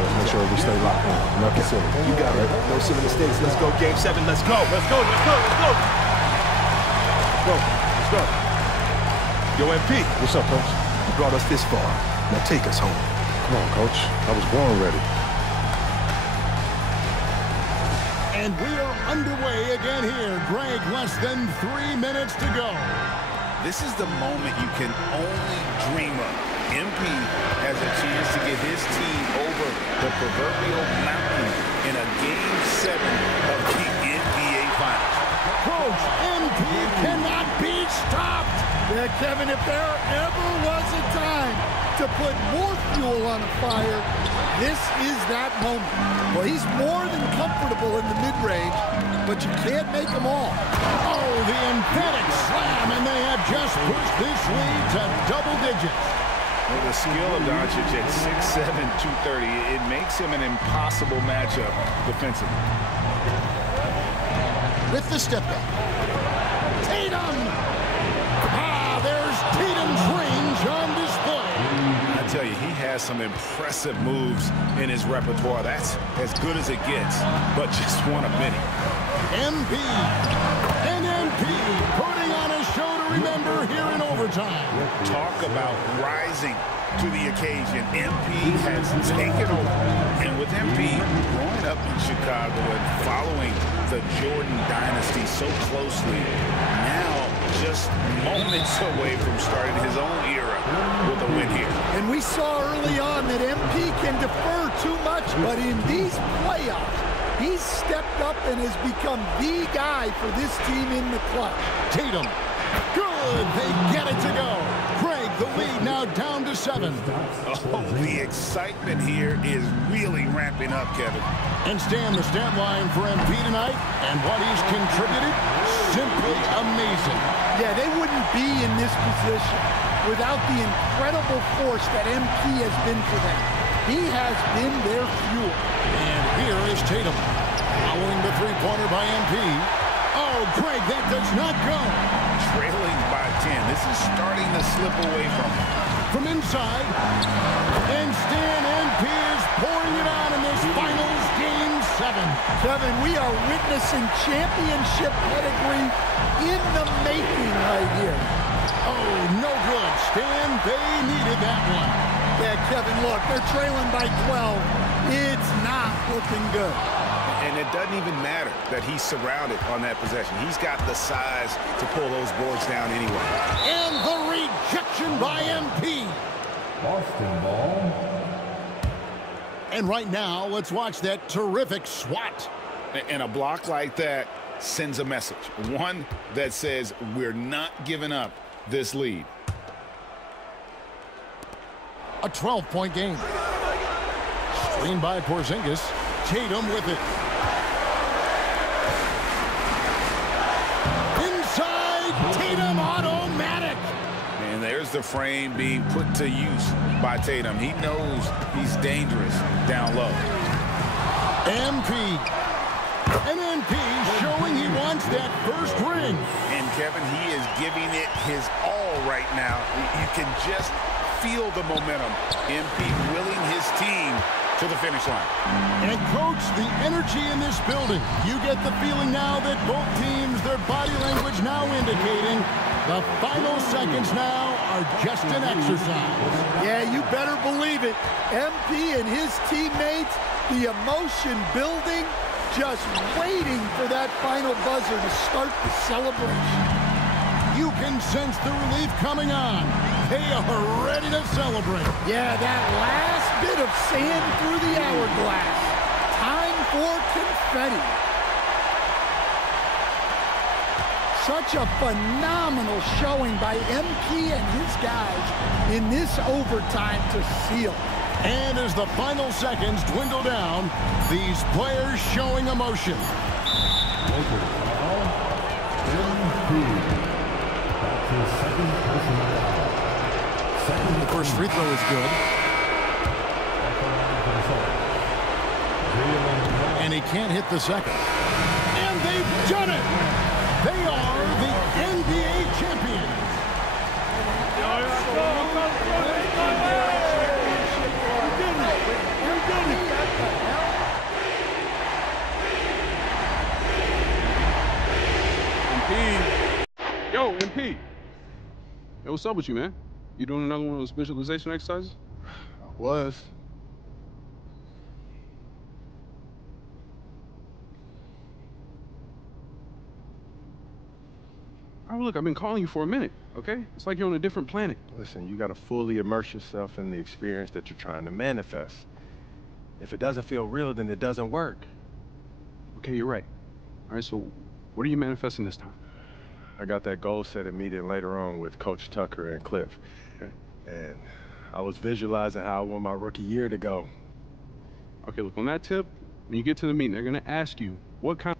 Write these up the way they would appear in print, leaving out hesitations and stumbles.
Let's make sure we stay locked in. Nothing silly. You got it. No silly mistakes. Let's go. Game 7. Let's go. Let's go. Let's go. Let's go. Let's go. Let's go. Yo, MP. What's up, Coach? You brought us this far. Now take us home. Come on, Coach. I was born ready. And we are underway again here. Greg, less than 3 minutes to go. This is the moment you can only dream of. MP has a chance to get his team over the proverbial mountain in a Game 7 of the NBA Finals. Coach, MP cannot be stopped. Yeah, Kevin, if there ever was a time to put more fuel on a fire, this is that moment. Well, he's more than comfortable in the mid-range, but you can't make them all. Oh, the emphatic slam, and they have just pushed this lead to double digits. Well, the skill of Doncic at 6'7", 230, it makes him an impossible matchup defensively. With the step back. Tatum! There's Tatum's range on display. I tell you, he has some impressive moves in his repertoire. That's as good as it gets, but just one of many. MP. And MP putting on a show to remember here in overtime. Talk about rising to the occasion. MP has taken over. And with MP growing up in Chicago and following the Jordan dynasty so closely, now just moments away from starting his own era with a win here. And we saw early on that MP can defer too much, but in these playoffs, he's stepped up and has become the guy for this team in the clutch. Tatum. Good. They get it to go. Craig, the lead now down to 7. Oh, the excitement here is really ramping up, Kevin. And Stan, the stat line for MP tonight and what he's contributed, simply amazing. Yeah, they wouldn't be in this position without the incredible force that MP has been for them. He has been their fuel. And here is Tatum. Following the three-pointer by MP. Oh, Greg, that does not go. Trailing by 10. This is starting to slip away from him. From inside. And Stan, MP is pouring it on in this finals Game 7. Kevin, we are witnessing championship pedigree in the making right here. Oh, no good. Stan, they needed that one. Yeah, Kevin, look, they're trailing by 12. It's not looking good. And it doesn't even matter that he's surrounded on that possession. He's got the size to pull those boards down anyway. And the rejection by MP. Boston ball. And right now, let's watch that terrific swat. And a block like that sends a message. One that says we're not giving up this lead. A 12-point game. Screen by Porzingis. Tatum with it. Inside, Tatum automatic. And there's the frame being put to use by Tatum. He knows he's dangerous down low. MP. And MP showing he wants that first ring. And Kevin, he is giving it his all right now. You can just feel the momentum. MP willing his team to the finish line. And coach, the energy in this building. You get the feeling now that both teams, their body language now indicating the final seconds now are just an exercise. Yeah, you better believe it. MP and his teammates, the emotion building, just waiting for that final buzzer to start the celebration. You can sense the relief coming on. They are ready to celebrate. Yeah, that last bit of sand through the hourglass. Time for confetti. Such a phenomenal showing by MP and his guys in this overtime to seal. And as the final seconds dwindle down, these players showing emotion. The first free throw is good. And he can't hit the second. And they've done it! They are the NBA champions. Yo, MP. Hey, what's up with you, man? You doing another one of those visualization exercises? Was. Oh, look, I've been calling you for a minute, okay? It's like you're on a different planet. Listen, you gotta fully immerse yourself in the experience that you're trying to manifest. If it doesn't feel real, then it doesn't work. Okay, you're right. All right, so what are you manifesting this time? I got that goal setting meeting later on with Coach Tucker and Cliff. Okay. And I was visualizing how I want my rookie year to go. Okay, look, on that tip, when you get to the meeting, they're gonna ask you what kind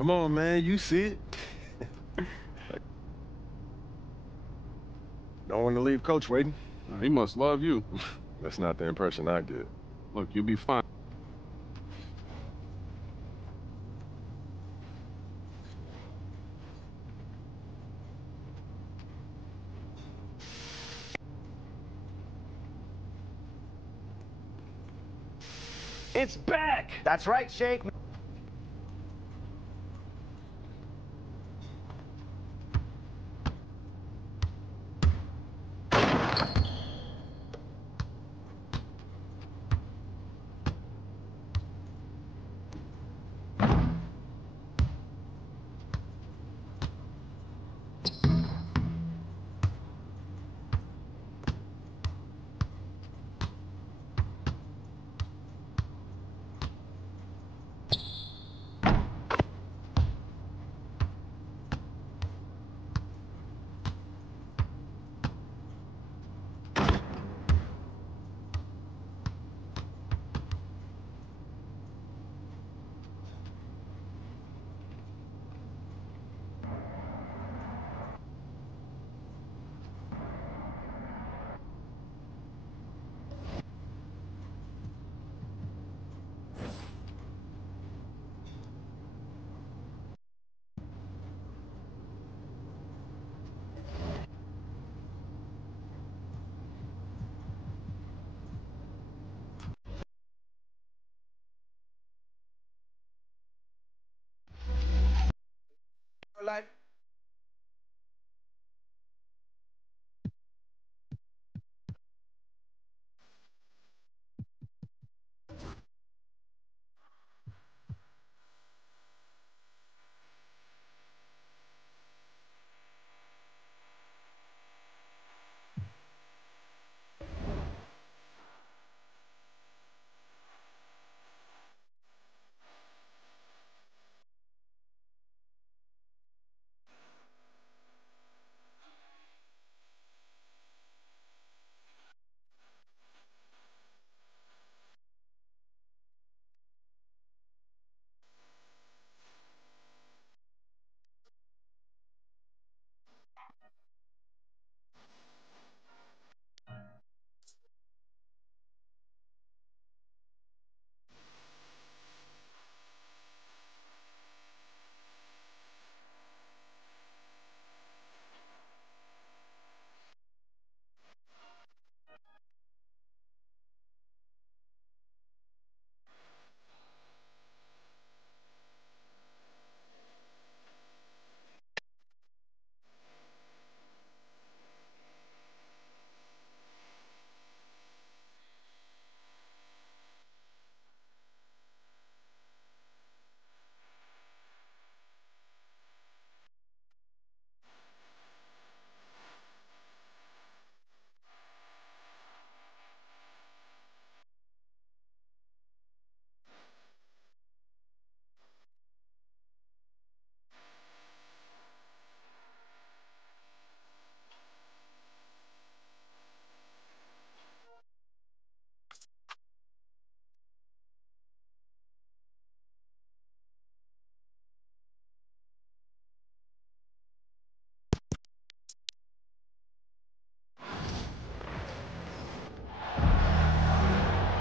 Come on, man, you see it. Don't want to leave Coach waiting. he must love you. That's not the impression I get. Look, you'll be fine. It's back! That's right, Shake.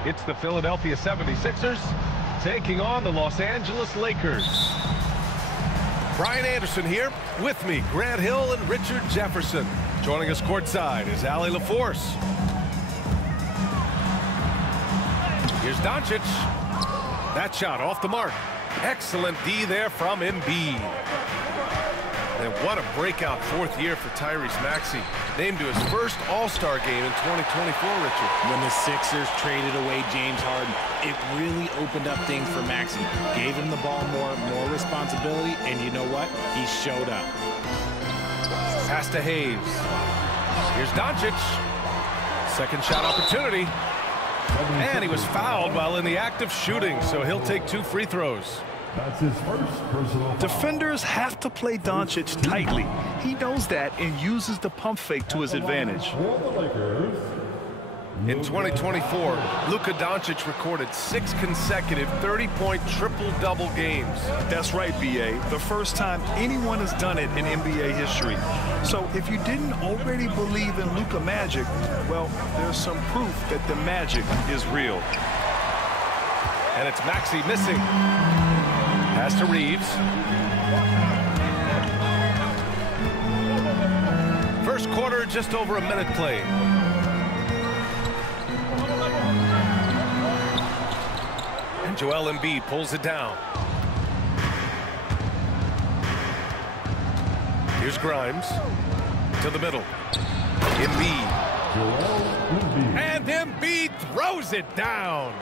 It's the Philadelphia 76ers taking on the Los Angeles Lakers. Brian Anderson here. With me, Grant Hill and Richard Jefferson. Joining us courtside is Allie LaForce. Here's Doncic. That shot off the mark. Excellent D there from Embiid. And what a breakout fourth year for Tyrese Maxey. Named to his first All-Star game in 2024, Richard. When the Sixers traded away James Harden, it really opened up things for Maxey. Gave him the ball more responsibility, and you know what? He showed up. Pass to Hayes. Here's Doncic. Second shot opportunity. And he was fouled while in the act of shooting, so he'll take 2 free throws. That's his first personal. Defenders have to play Doncic tightly. He knows that and uses the pump fake to his advantage. In 2024, Luka Doncic recorded 6 consecutive 30-point triple-double games. That's right, B.A. The first time anyone has done it in NBA history. So if you didn't already believe in Luka magic, well, there's some proof that the magic is real. And it's Maxey missing. Pass to Reeves. First quarter, just over a minute played. And Joel Embiid pulls it down. Here's Grimes to the middle. Embiid. And Embiid throws it down.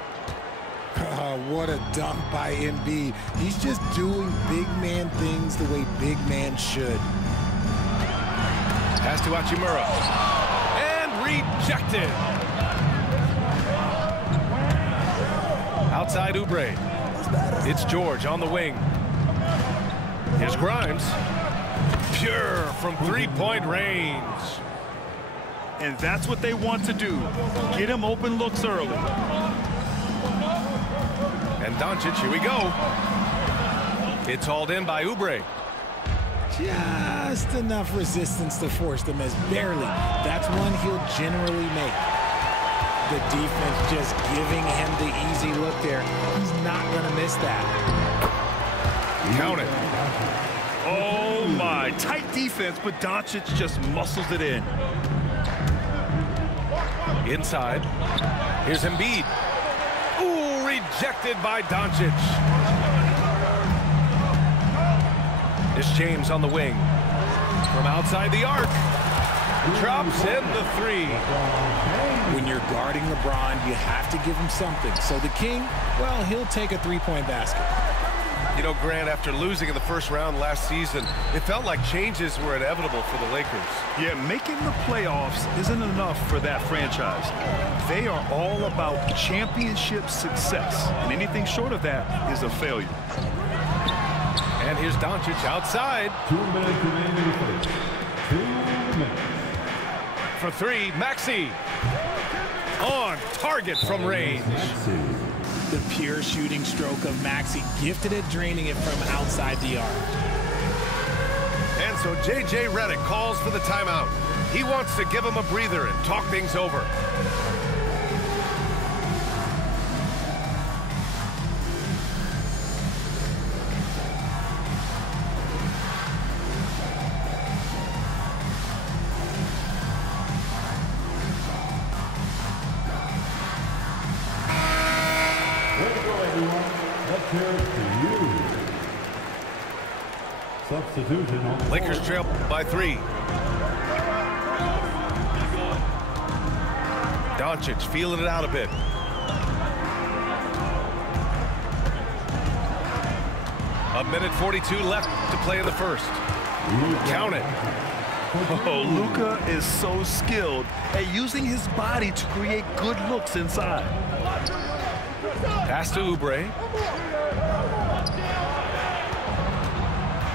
What a dunk by Embiid. He's just doing big man things the way big man should. Pass to Hachimura. And rejected. Outside Oubre. It's George on the wing. Here's Grimes. Pure from three-point range. And that's what they want to do. Get him open looks early. And Doncic, here we go. It's hauled in by Oubre. Just enough resistance to force the miss. Barely. That's one he'll generally make. The defense just giving him the easy look there. He's not going to miss that. Count it. Oh, my. Tight defense, but Doncic just muscles it in. Inside. Here's Embiid. Ooh, rejected by Doncic. It's James on the wing. From outside the arc. Drops in the 3. When you're guarding LeBron, you have to give him something. So the King, well, he'll take a three-point basket. You know, Grant, after losing in the first round last season, it felt like changes were inevitable for the Lakers. Yeah, making the playoffs isn't enough for that franchise. They are all about championship success, and anything short of that is a failure. And here's Doncic outside. 2 minutes remaining in the first. 2 minutes. For 3, Maxey. On target from range. The pure shooting stroke of Maxey, gifted at draining it from outside the arc. And so J.J. Redick calls for the timeout. He wants to give him a breather and talk things over. Substitution. Lakers trail by 3. Doncic feeling it out a bit. A minute 42 left to play in the first. Count it. Oh, Luka is so skilled at using his body to create good looks inside. Pass to Oubre.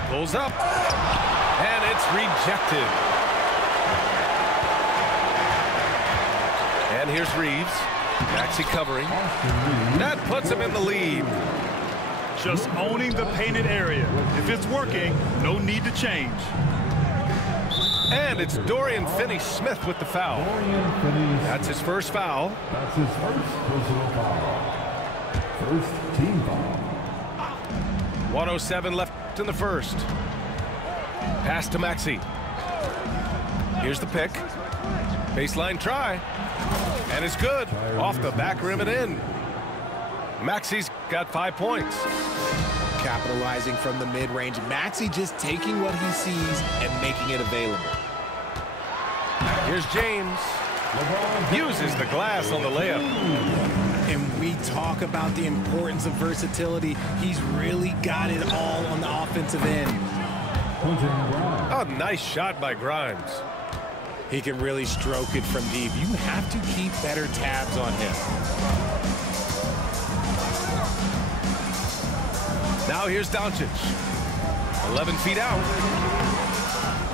Pulls up. And it's rejected. And here's Reeves. Maxey covering. That puts him in the lead. Just owning the painted area. If it's working, no need to change. And it's Dorian Finney-Smith with the foul. That's his first foul. That's his first personal foul. First team foul. 1:07 left in the first. Pass to Maxey. Here's the pick. Baseline try. And it's good. Off the back rim and in. Maxey's got 5 points. Capitalizing from the mid-range. Maxey just taking what he sees and making it available. Here's James. Uses the glass on the layup. And we talk about the importance of versatility. He's really got it all on the offensive end. Oh, nice shot by Grimes. He can really stroke it from deep. You have to keep better tabs on him. Now here's Doncic. 11 feet out.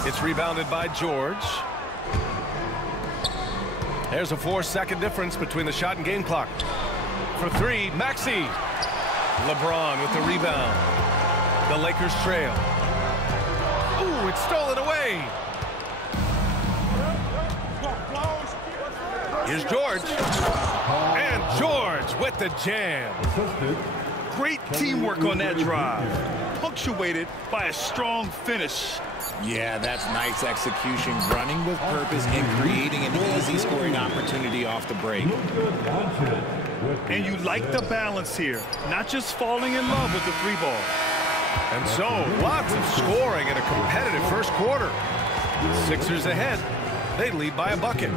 It's rebounded by George. There's a 4-second difference between the shot and game clock. For three, Maxey. LeBron with the rebound. The Lakers trail. Ooh, it's stolen away. Here's George. And George with the jam. Great teamwork on that drive. Punctuated by a strong finish. Yeah, that's nice execution, running with purpose and creating an easy scoring opportunity off the break. And you like the balance here, not just falling in love with the three ball. And so, lots of scoring in a competitive first quarter. Sixers ahead. They lead by a bucket.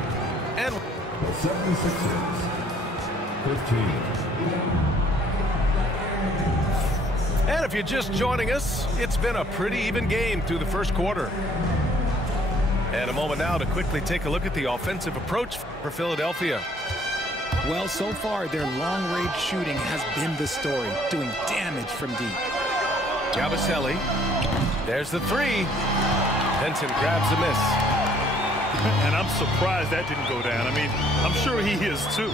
And The 76ers, 15. And if you're just joining us, it's been a pretty even game through the first quarter. And a moment now to quickly take a look at the offensive approach for Philadelphia. Well, so far, their long-range shooting has been the story, doing damage from deep. Yabusele. There's the three. Benson grabs the miss. And I'm surprised that didn't go down. I mean, I'm sure he is too.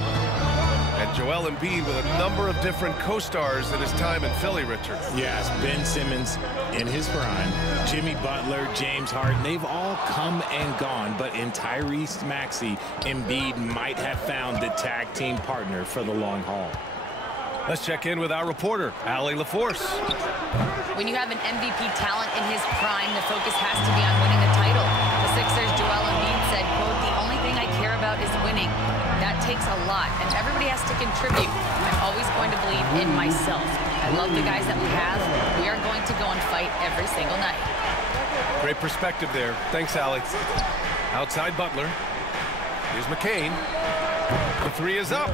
And Joel Embiid with a number of different co-stars in his time in Philly, Richard. Yes, Ben Simmons in his prime, Jimmy Butler, James Harden, they've all come and gone, but in Tyrese Maxey, Embiid might have found the tag team partner for the long haul. Let's check in with our reporter, Allie LaForce. When you have an MVP talent in his prime, the focus has to be on winning a title. The Sixers' Joel Embiid said, quote, "The only thing I care about is winning. That takes a lot, and everybody has to contribute. I'm always going to believe in myself. I love the guys that we have. We are going to go and fight every single night." Great perspective there. Thanks, Allie. Outside Butler. Here's McCain. The three is up.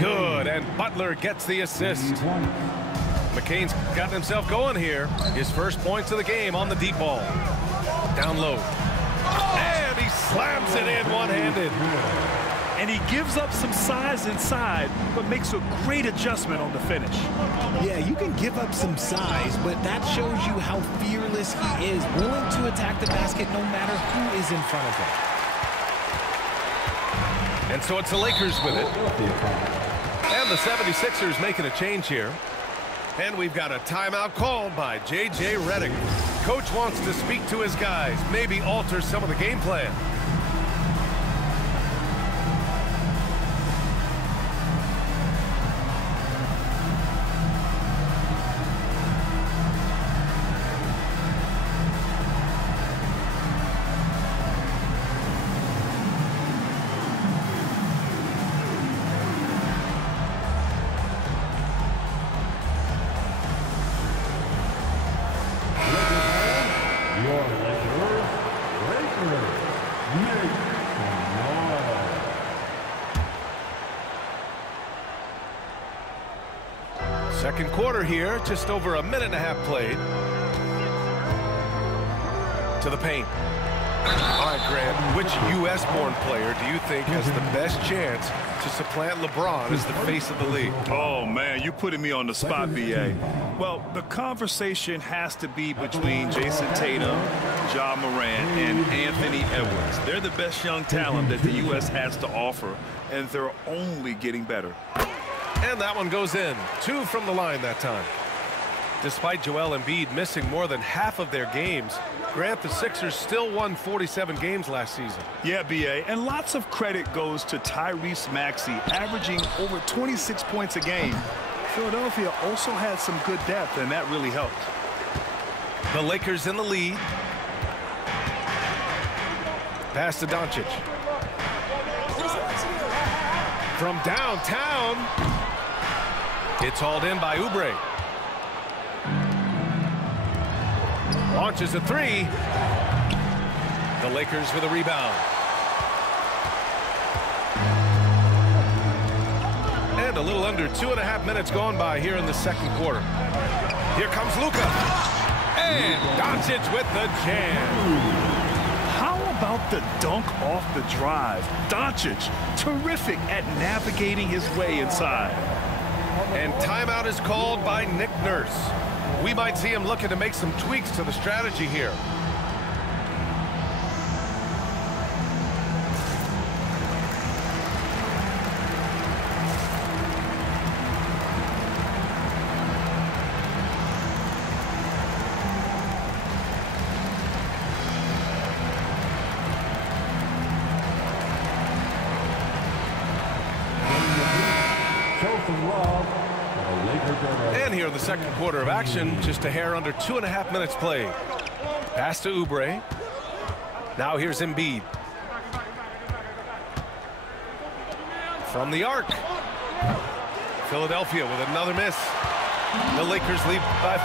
Good, and Butler gets the assist. McCain's gotten himself going here. His first points of the game on the deep ball. Down low. And he slams it in one-handed. And he gives up some size inside, but makes a great adjustment on the finish. Yeah, you can give up some size, but that shows you how fearless he is, willing to attack the basket no matter who is in front of him. And so it's the Lakers with it. And the 76ers making a change here. And we've got a timeout called by J.J. Redick. Coach wants to speak to his guys, maybe alter some of the game plan. Second quarter here, just over a minute and a half played. To the paint. All right, Grant, which U.S.-born player do you think has the best chance to supplant LeBron as the face of the league? Oh, man, you're putting me on the spot, B.A. Well, the conversation has to be between Jason Tatum, Ja Morant, and Anthony Edwards. They're the best young talent that the U.S. has to offer, and they're only getting better. And that one goes in. 2 from the line that time. Despite Joel Embiid missing more than half of their games, Grant, the Sixers still won 47 games last season. Yeah, B.A., and lots of credit goes to Tyrese Maxey, averaging over 26 points a game. Philadelphia also had some good depth, and that really helped. The Lakers in the lead. Pass to Doncic. From downtown, it's hauled in by Oubre. Launches a three. The Lakers with a rebound. And a little under 2.5 minutes gone by here in the second quarter. Here comes Luka. And Doncic with the jam. How about the dunk off the drive? Doncic, terrific at navigating his way inside. And timeout is called by Nick Nurse. We might see him looking to make some tweaks to the strategy here. And here in the second quarter of action, just a hair under 2.5 minutes played. Pass to Oubre. Now here's Embiid. From the arc. Philadelphia with another miss. The Lakers lead by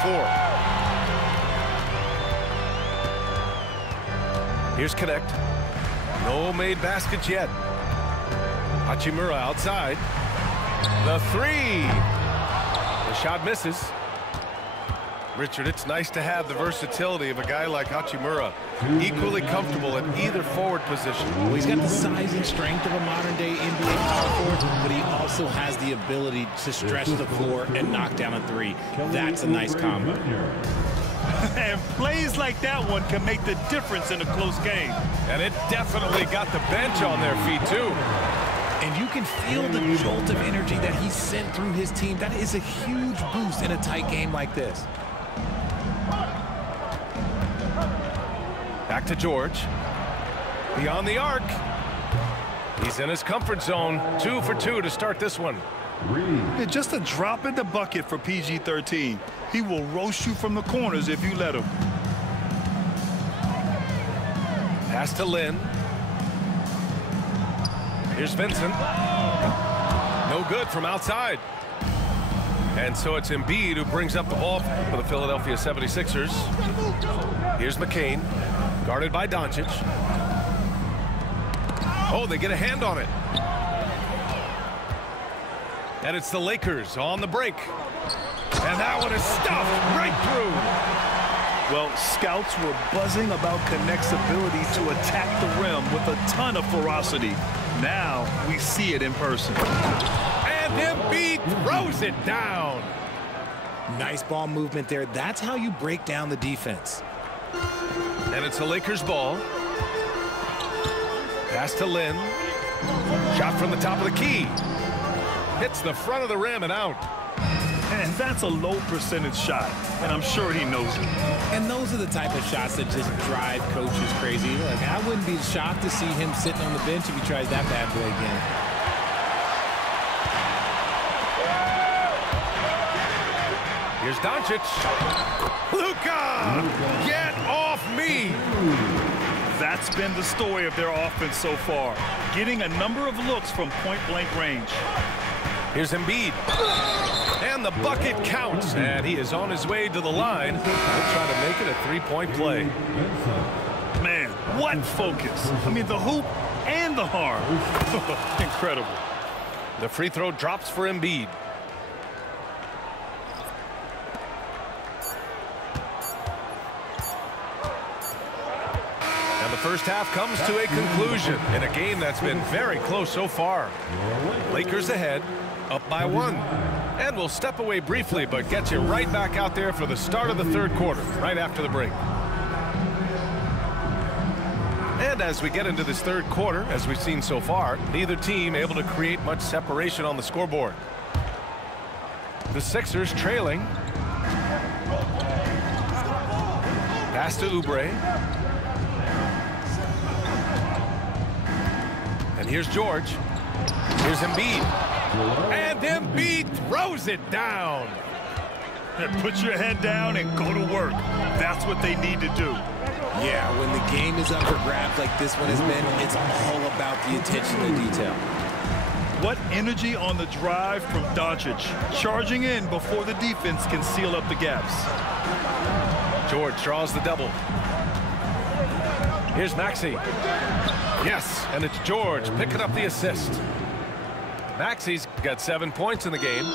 4. Here's Connect. No made baskets yet. Hachimura outside. The three. The shot misses. Richard, it's nice to have the versatility of a guy like Hachimura, equally comfortable at either forward position. Well, he's got the size and strength of a modern-day NBA power forward, but he also has the ability to stretch the floor and knock down a three. That's a nice combo. And plays like that one can make the difference in a close game. And it definitely got the bench on their feet, too. And you can feel the jolt of energy that he sent through his team. That is a huge boost in a tight game like this. Back to George. Beyond the arc. He's in his comfort zone. 2 for 2 to start this one. Yeah, just a drop in the bucket for PG-13. He will roast you from the corners if you let him. Pass to Lynn. Here's Vincent. No good from outside. And so it's Embiid who brings up the ball for the Philadelphia 76ers. Here's McCain, guarded by Doncic. Oh, they get a hand on it. And it's the Lakers on the break. And that one is stuffed right through. Well, scouts were buzzing about Connect's ability to attack the rim with a ton of ferocity. Now we see it in person. And Embiid throws it down. Nice ball movement there. That's how you break down the defense. And it's the Lakers ball. Pass to Lynn. Shot from the top of the key. Hits the front of the rim and out. And that's a low percentage shot, and I'm sure he knows it. And those are the type of shots that just drive coaches crazy. Like, I wouldn't be shocked to see him sitting on the bench if he tries that bad boy again. Here's Doncic. Luka! Get off me! That's been the story of their offense so far, getting a number of looks from point-blank range. Here's Embiid. And the bucket counts. And he is on his way to the line. He'll try to make it a three-point play. Man, what focus. I mean, the hoop and the harm. Incredible. The free throw drops for Embiid. And the first half comes to a conclusion in a game that's been very close so far. Lakers ahead, up by 1. And we'll step away briefly, but get you right back out there for the start of the third quarter, right after the break. And as we get into this third quarter, as we've seen so far, neither team able to create much separation on the scoreboard. The Sixers trailing. Pass to Oubre. And here's George. Here's Embiid. And Embiid throws it down. Put your head down and go to work. That's what they need to do. Yeah, when the game is up for grabs like this one has been, it's all about the attention to detail. What energy on the drive from Doncic, charging in before the defense can seal up the gaps. George draws the double. Here's Maxey. Yes, and it's George picking up the assist. Maxey's got 7 points in the game.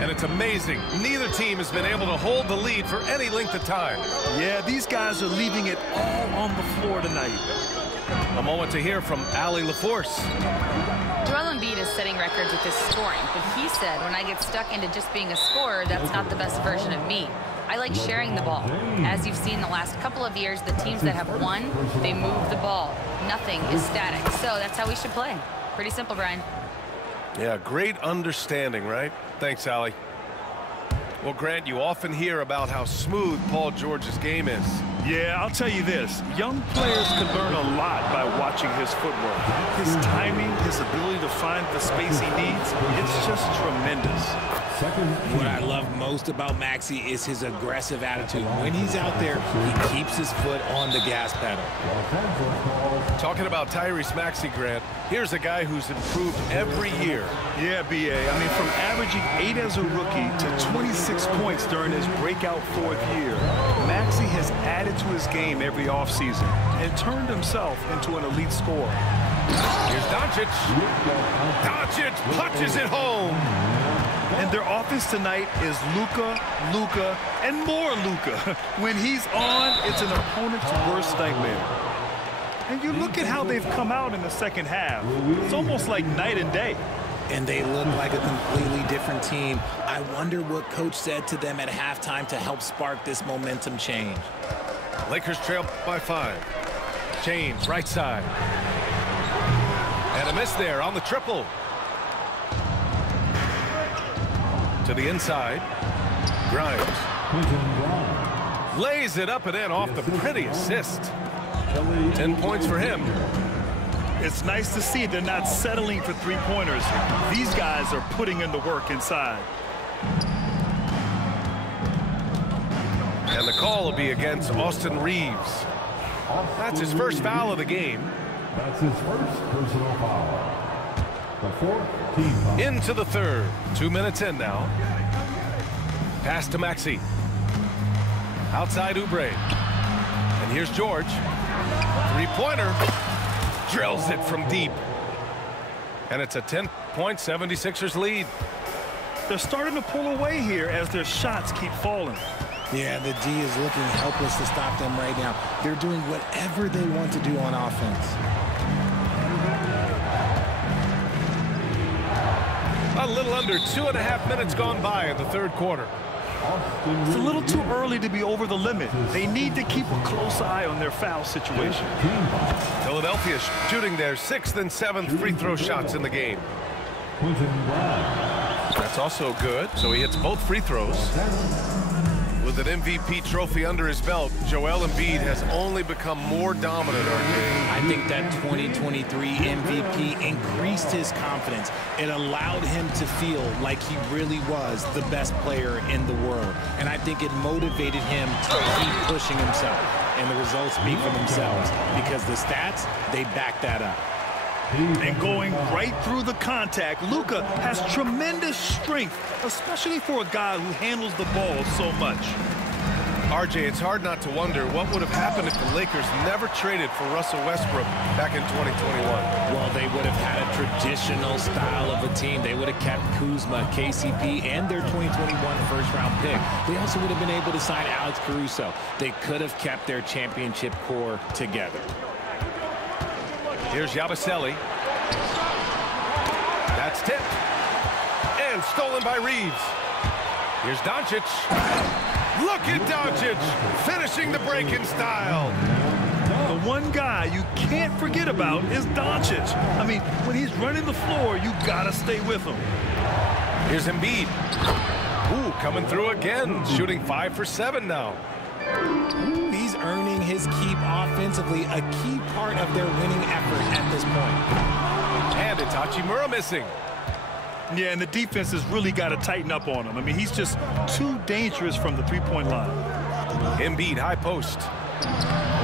And it's amazing. Neither team has been able to hold the lead for any length of time. Yeah, these guys are leaving it all on the floor tonight. A moment to hear from Allie LaForce. Joel Embiid is setting records with his scoring, but he said, when I get stuck into just being a scorer, that's not the best version of me. I like sharing the ball. As you've seen the last couple of years, the teams that have won, they move the ball. Nothing is static. So that's how we should play. Pretty simple, Brian. Yeah, great understanding, right? Thanks, Allie. Well, Grant, you often hear about how smooth Paul George's game is. Yeah, I'll tell you this. Young players can learn a lot by watching his footwork. His timing, his ability to find the space he needs, it's just tremendous. What I love most about Maxey is his aggressive attitude. When he's out there, he keeps his foot on the gas pedal. Talking about Tyrese Maxey, Grant, here's a guy who's improved every year. Yeah, B.A. I mean, from averaging 8 as a rookie to 26 points during his breakout 4th year, Maxey has added to his game every offseason and turned himself into an elite scorer. Here's Doncic. Doncic punches it home. And their offense tonight is Luka, and more Luka. When he's on, it's an opponent's worst nightmare. And you look at how they've come out in the second half. It's almost like night and day. And they look like a completely different team. I wonder what coach said to them at halftime to help spark this momentum change. Lakers trail by 5. James, right side. And a miss there on the triple. To the inside. Grimes. Lays it up and in off the pretty assist. 10 points for him. It's nice to see they're not settling for three-pointers. These guys are putting in the work inside. And the call will be against Austin Reeves. That's his first foul of the game. That's his first personal foul. The 4th team foul. Into the 3rd. 2 minutes in now. Pass to Maxey. Outside Oubre. And here's George. Three-pointer. Drills it from deep. And it's a 10-point 76ers lead. They're starting to pull away here as their shots keep falling. Yeah, the D is looking helpless to stop them right now. They're doing whatever they want to do on offense. A little under 2.5 minutes gone by in the 3rd quarter. It's a little too early to be over the limit. They need to keep a close eye on their foul situation. Philadelphia shooting their 6th and 7th free throw shots in the game. That's also good, so he hits both free throws. With an MVP trophy under his belt, Joel Embiid has only become more dominant. I think that 2023 MVP increased his confidence. It allowed him to feel like he really was the best player in the world. And I think it motivated him to keep pushing himself. And the results speak for themselves because the stats, they back that up. And going right through the contact, Luka has tremendous strength, especially for a guy who handles the ball so much. RJ, it's hard not to wonder what would have happened if the Lakers never traded for Russell Westbrook back in 2021. Well, they would have had a traditional style of a team. They would have kept Kuzma, KCP, and their 2021 first-round pick. They also would have been able to sign Alex Caruso. They could have kept their championship core together. Here's Yabusele. That's tipped. And stolen by Reeves. Here's Doncic. Look at Doncic finishing the break in style. The one guy you can't forget about is Doncic. I mean, when he's running the floor, you gotta stay with him. Here's Embiid. Ooh, coming through again, shooting 5 for 7 now. his keep offensively a key part of their winning effort at this point. And it's Hachimura missing. Yeah, and the defense has really got to tighten up on him. I mean, he's just too dangerous from the three-point line. Embiid, high post.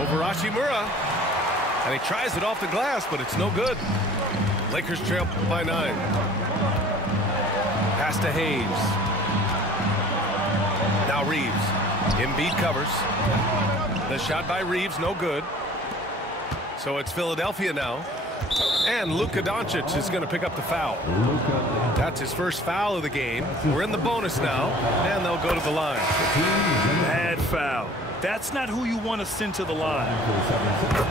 Over Hachimura. And he tries it off the glass, but it's no good. Lakers trail by 9. Pass to Hayes. Now Reeves. Embiid covers. The shot by Reeves, no good. So it's Philadelphia now. And Luka Doncic is going to pick up the foul. That's his first foul of the game. We're in the bonus now, and they'll go to the line. Bad foul. That's not who you want to send to the line.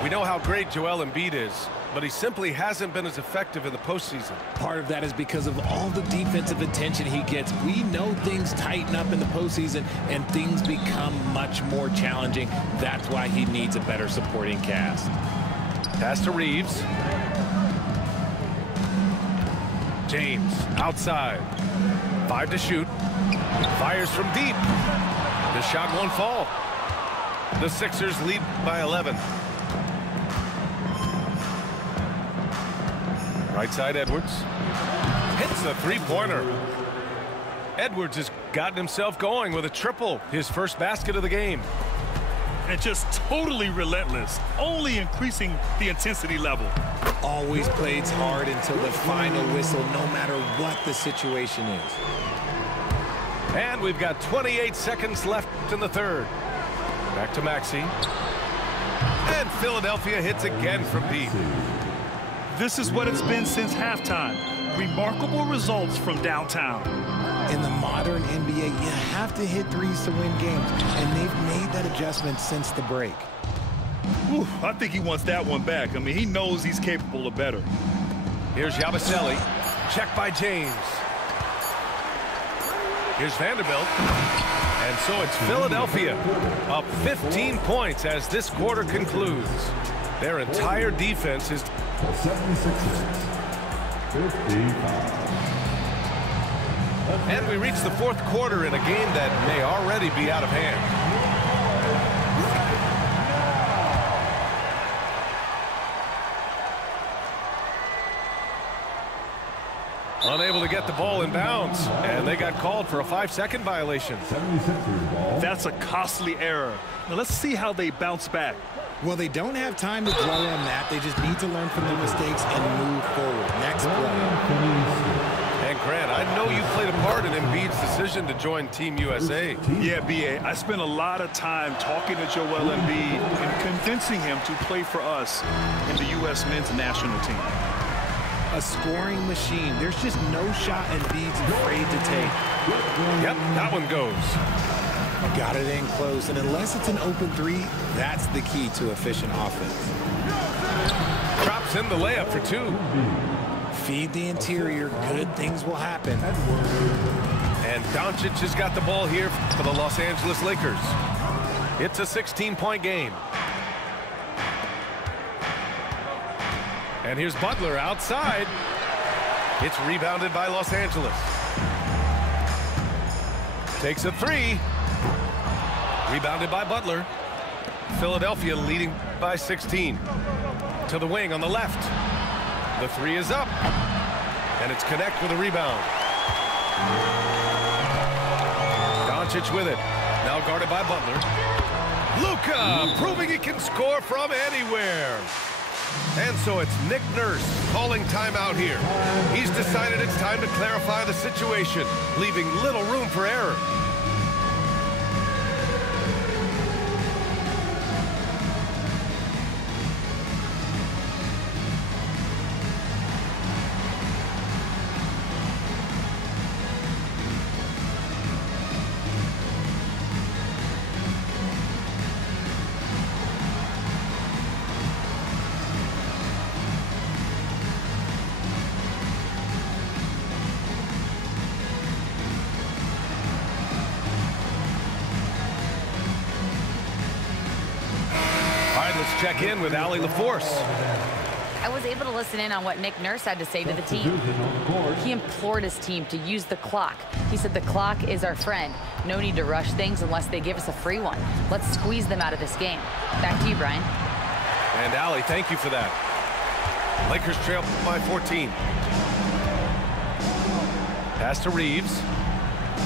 We know how great Joel Embiid is, but he simply hasn't been as effective in the postseason. Part of that is because of all the defensive attention he gets. We know things tighten up in the postseason, and things become much more challenging. That's why he needs a better supporting cast. Pass to Reeves. James outside. 5 to shoot. Fires from deep. The shot won't fall. The Sixers lead by 11. Right side, Edwards. Hits the three-pointer. Edwards has gotten himself going with a triple. His first basket of the game. And just totally relentless, only increasing the intensity level. Always plays hard until the final whistle, no matter what the situation is. And we've got 28 seconds left in the third. Back to Maxey. And Philadelphia hits again from deep. This is what it's been since halftime. Remarkable results from downtown. In the modern NBA, you have to hit threes to win games, and they've made that adjustment since the break. Ooh, I think he wants that one back. I mean, he knows he's capable of better. Here's Yabusele. Check by James. Here's Vanderbilt. And so it's Philadelphia up 15 points as this quarter concludes. Their entire defense is... 76ers. 55. And we reach the fourth quarter in a game that may already be out of hand. Unable to get the ball in bounds, and they got called for a 5-second violation. That's a costly error. Now let's see how they bounce back. Well, they don't have time to dwell on that. They just need to learn from their mistakes and move forward. Next play. And Grant, I know you played a part in Embiid's decision to join Team USA. Yeah, B.A., I spent a lot of time talking to Joel Embiid and convincing him to play for us in the U.S. men's national team. A scoring machine. There's just no shot Embiid's afraid to take. Yep, that one goes. Got it in close, and unless it's an open three, that's the key to efficient offense. Drops in the layup for 2. Feed the interior, good things will happen. And Doncic has got the ball here for the Los Angeles Lakers. It's a 16-point game. And here's Butler outside. It's rebounded by Los Angeles. Takes a 3. Rebounded by Butler. Philadelphia leading by 16. To the wing on the left. The 3 is up. And it's Connect with a rebound. Doncic with it. Now guarded by Butler. Luka proving he can score from anywhere. And so it's Nick Nurse calling timeout here. He's decided it's time to clarify the situation, leaving little room for error. Check in with Allie LaForce. I was able to listen in on what Nick Nurse had to say to the team. He implored his team to use the clock. He said the clock is our friend. No need to rush things unless they give us a free one. Let's squeeze them out of this game. Back to you, Brian. And Allie, thank you for that. Lakers trail by 14. Pass to Reeves.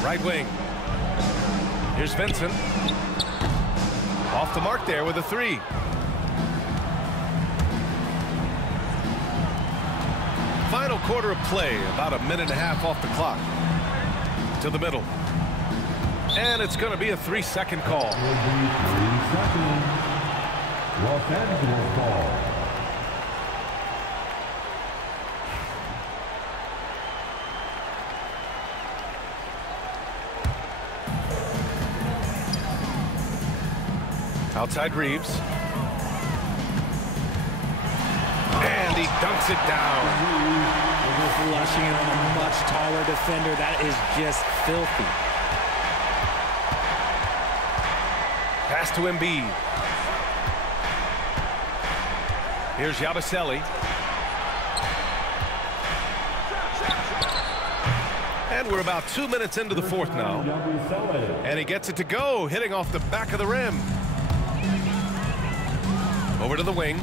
Right wing. Here's Vincent. Off the mark there with a three. Final quarter of play, about a minute and a half off the clock. To the middle. And it's going to be a 3-second call. 3 seconds. Los Angeles ball. Outside Reeves. And he dunks it down. Flushing it on a much taller defender. That is just filthy. Pass to Embiid. Here's Yabusele. And we're about 2 minutes into the fourth now. And he gets it to go, hitting off the back of the rim. Over to the wing.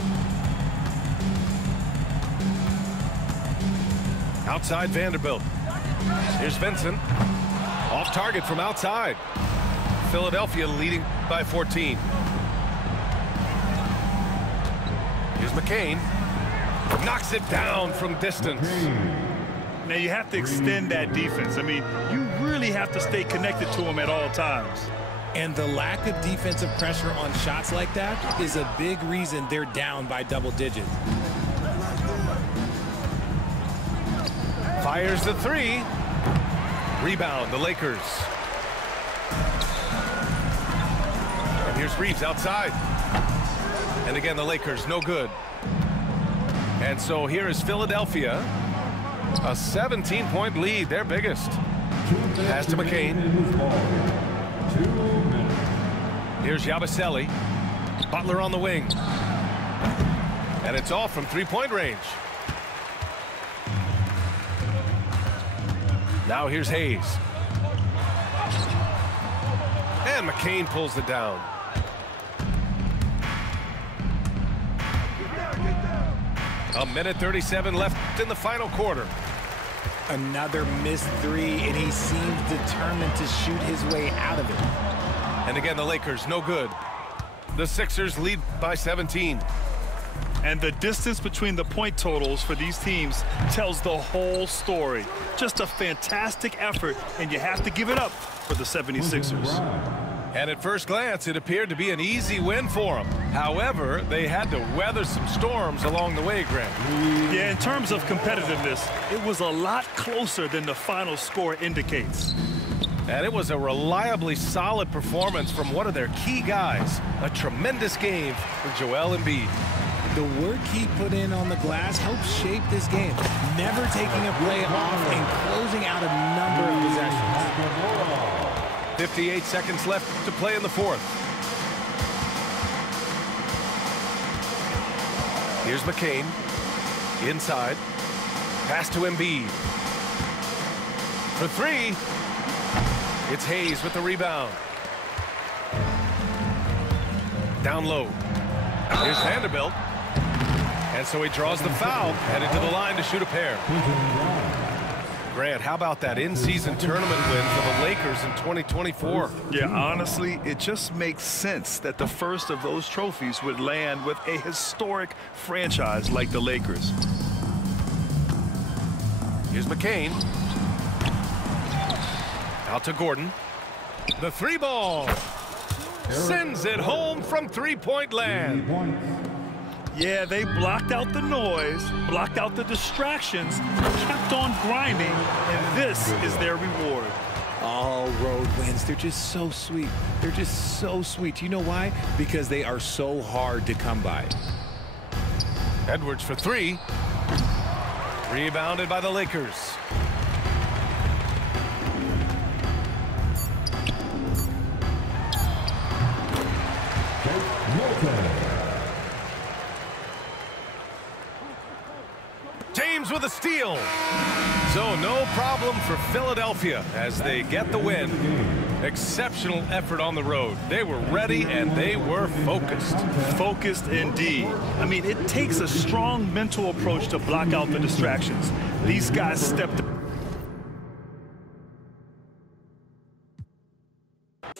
Outside Vanderbilt. Here's Vincent. Off target from outside. Philadelphia leading by 14. Here's McCain. Knocks it down from distance. Now you have to extend that defense. I mean, you really have to stay connected to them at all times. And the lack of defensive pressure on shots like that is a big reason they're down by double digits. Fires the three. Rebound, the Lakers. And here's Reeves outside. And again, the Lakers, no good. And so here is Philadelphia. A 17-point lead, their biggest. Pass to McCain. Here's Yabusele. Butler on the wing. And it's off from three-point range. Now here's Hayes. And McCain pulls it down. A minute 37 left in the final quarter. Another missed three, and he seems determined to shoot his way out of it. And again, the Lakers, no good. The Sixers lead by 17. And the distance between the point totals for these teams tells the whole story. Just a fantastic effort, and you have to give it up for the 76ers. And at first glance, it appeared to be an easy win for them. However, they had to weather some storms along the way, Grant. Yeah, in terms of competitiveness, it was a lot closer than the final score indicates. And it was a reliably solid performance from one of their key guys. A tremendous game for Joel Embiid. The work he put in on the glass helped shape this game, never taking a play off and closing out a number of possessions. 58 seconds left to play in the fourth. Here's McCain. Inside. Pass to Embiid. For three. It's Hayes with the rebound. Down low. Here's Vanderbilt. And so he draws the foul, headed to the line to shoot a pair. Grant, how about that in-season tournament win for the Lakers in 2024? Yeah, honestly, it just makes sense that the first of those trophies would land with a historic franchise like the Lakers. Here's McCain. Out to Gordon. The three ball. Sends it home from three-point land. Yeah, they blocked out the noise, blocked out the distractions, kept on grinding, and this is their reward. All road wins, they're just so sweet. They're just so sweet. You know why? Because they are so hard to come by. Edwards for three. Rebounded by the Lakers. James with a steal. So no problem for Philadelphia as they get the win. Exceptional effort on the road. They were ready and they were focused. Focused indeed. I mean, it takes a strong mental approach to block out the distractions. These guys stepped up.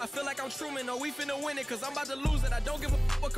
I feel like I'm Truman, no, we finna win it, cause I'm about to lose it. I don't give a fuck what